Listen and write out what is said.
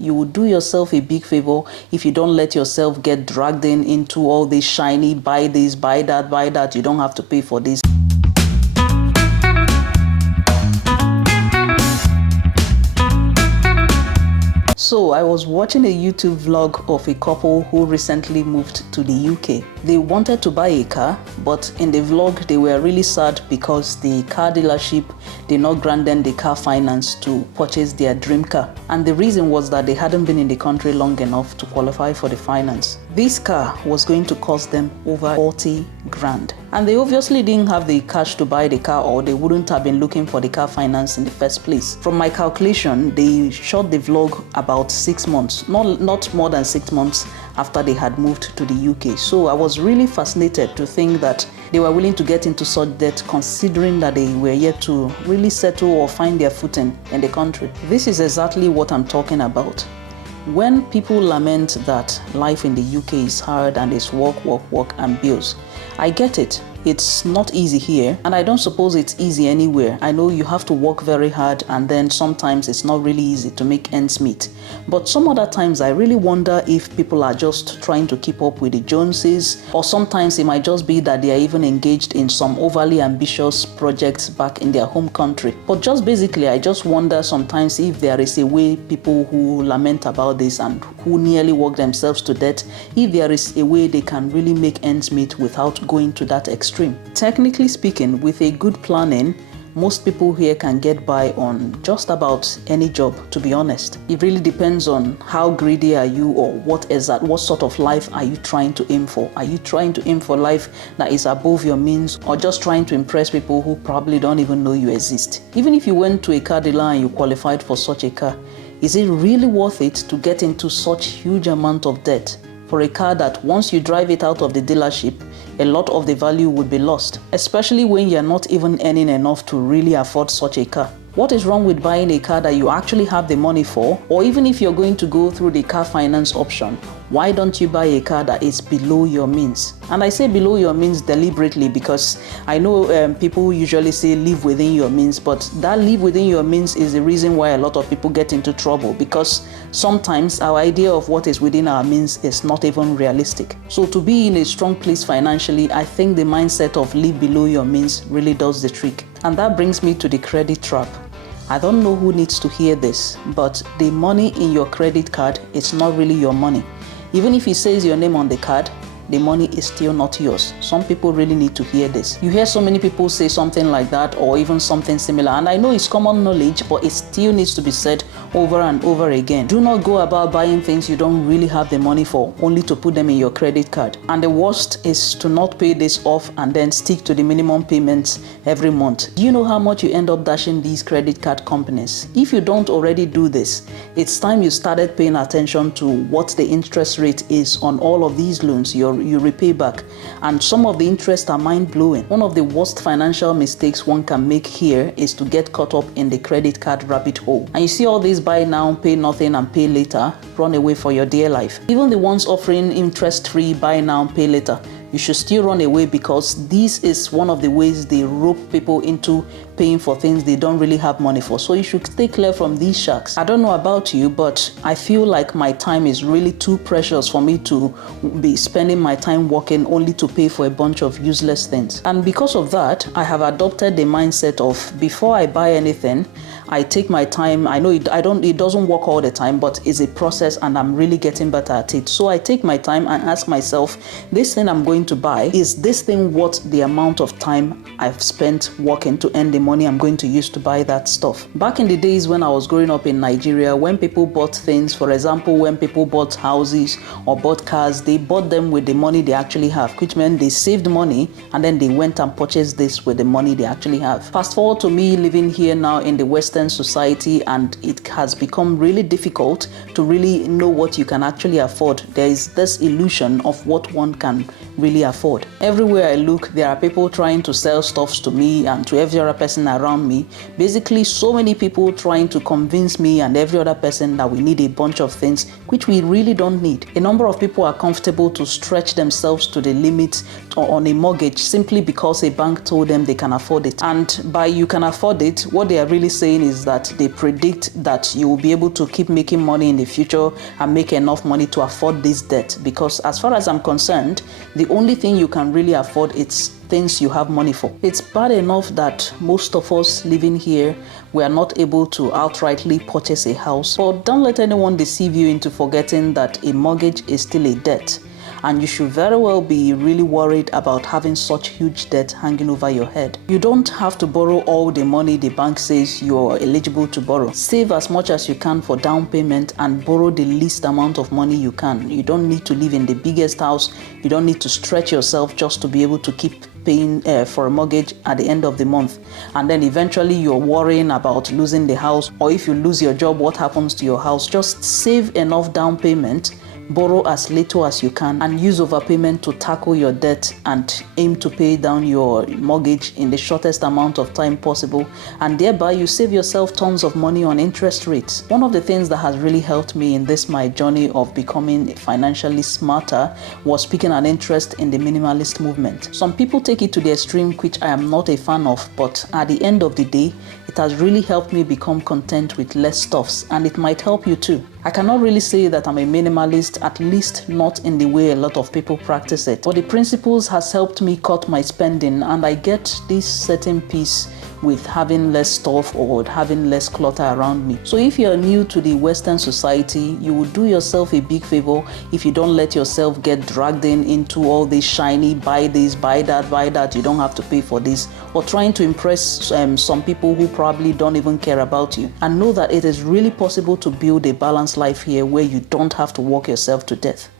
You will do yourself a big favor if you don't let yourself get dragged into all this shiny, buy this, buy that. You don't have to pay for this. So I was watching a YouTube vlog of a couple who recently moved to the UK. They wanted to buy a car, but in the vlog they were really sad because the car dealership did not grant them the car finance to purchase their dream car. And the reason was that they hadn't been in the country long enough to qualify for the finance. This car was going to cost them over 40 grand. And they obviously didn't have the cash to buy the car, or they wouldn't have been looking for the car finance in the first place. From my calculation, they shot the vlog about 6 months, not more than 6 months after they had moved to the UK. So I was really fascinated to think that they were willing to get into such debt, considering that they were yet to really settle or find their footing in the country. This is exactly what I'm talking about. When people lament that life in the UK is hard and it's work and bills, I get it. It's not easy here, and I don't suppose it's easy anywhere. I know you have to work very hard, and then sometimes it's not really easy to make ends meet. But some other times I really wonder if people are just trying to keep up with the Joneses, or sometimes it might just be that they are even engaged in some overly ambitious projects back in their home country. But just basically, I just wonder sometimes if there is a way people who lament about this and who nearly work themselves to death, if there is a way they can really make ends meet without going to that extreme. Technically speaking, with a good planning, most people here can get by on just about any job, to be honest. It really depends on how greedy are you, or what sort of life are you trying to aim for. Are you trying to aim for life that is above your means, or just trying to impress people who probably don't even know you exist? Even if you went to a car dealer and you qualified for such a car, is it really worth it to get into such huge amount of debt for a car that once you drive it out of the dealership, a lot of the value would be lost, especially when you're not even earning enough to really afford such a car? What is wrong with buying a car that you actually have the money for? Or even if you're going to go through the car finance option, why don't you buy a car that is below your means? And I say below your means deliberately because I know people usually say live within your means, but that live within your means is the reason why a lot of people get into trouble, because sometimes our idea of what is within our means is not even realistic. So to be in a strong place financially, I think the mindset of live below your means really does the trick. And that brings me to the credit trap. I don't know who needs to hear this, but the money in your credit card is not really your money. Even if it says your name on the card, the money is still not yours. Some people really need to hear this. You hear so many people say something like that, or even something similar, and I know it's common knowledge, but it still needs to be said over and over again. Do not go about buying things you don't really have the money for, only to put them in your credit card. And the worst is to not pay this off and then stick to the minimum payments every month. Do you know how much you end up dashing these credit card companies? If you don't already do this, it's time you started paying attention to what the interest rate is on all of these loans you repay back. And some of the interests are mind-blowing. One of the worst financial mistakes one can make here is to get caught up in the credit card rabbit hole. And you see all these buy now, pay nothing and pay later, run away for your dear life. Even the ones offering interest-free buy now, pay later, you should still run away, because this is one of the ways they rope people into paying for things they don't really have money for. So you should stay clear from these sharks. I don't know about you, but I feel like my time is really too precious for me to be spending my time working only to pay for a bunch of useless things. And because of that, I have adopted the mindset of before I buy anything, I take my time. I know it doesn't work all the time, but it's a process and I'm really getting better at it. So I take my time and ask myself, this thing I'm going to buy, is this thing worth the amount of time I've spent working to earn the money I'm going to use to buy that stuff? Back in the days when I was growing up in Nigeria, when people bought things, for example, when people bought houses or bought cars, they bought them with the money they actually have, which meant they saved money and then they went and purchased this with the money they actually have. Fast forward to me living here now in the Western society, and it has become really difficult to really know what you can actually afford. There is this illusion of what one can really afford. Everywhere I look, there are people trying to sell stuff to me and to every other person around me. Basically, so many people trying to convince me and every other person that we need a bunch of things which we really don't need. A number of people are comfortable to stretch themselves to the limit on a mortgage simply because a bank told them they can afford it. And by you can afford it, what they are really saying is that they predict that you will be able to keep making money in the future and make enough money to afford this debt. Because as far as I'm concerned, the only thing you can really afford is things you have money for. It's bad enough that most of us living here, we are not able to outrightly purchase a house, but don't let anyone deceive you into forgetting that a mortgage is still a debt. And you should very well be really worried about having such huge debt hanging over your head. You don't have to borrow all the money the bank says you're eligible to borrow. Save as much as you can for down payment and borrow the least amount of money you can. You don't need to live in the biggest house. You don't need to stretch yourself just to be able to keep paying for a mortgage at the end of the month. And then eventually you're worrying about losing the house, or if you lose your job, what happens to your house? Just save enough down payment, borrow as little as you can, and use overpayment to tackle your debt and aim to pay down your mortgage in the shortest amount of time possible, and thereby you save yourself tons of money on interest rates. One of the things that has really helped me in this my journey of becoming financially smarter was picking an interest in the minimalist movement. Some people take it to the extreme, which I am not a fan of, but at the end of the day, it has really helped me become content with less stuffs, and it might help you too. I cannot really say that I'm a minimalist, at least not in the way a lot of people practice it. But the principles has helped me cut my spending, and I get this certain peace with having less stuff or having less clutter around me. So if you're new to the Western society, you will do yourself a big favor if you don't let yourself get dragged into all this shiny, buy this, buy that, you don't have to pay for this, or trying to impress some people who probably don't even care about you. And know that it is really possible to build a balanced life here where you don't have to work yourself to death.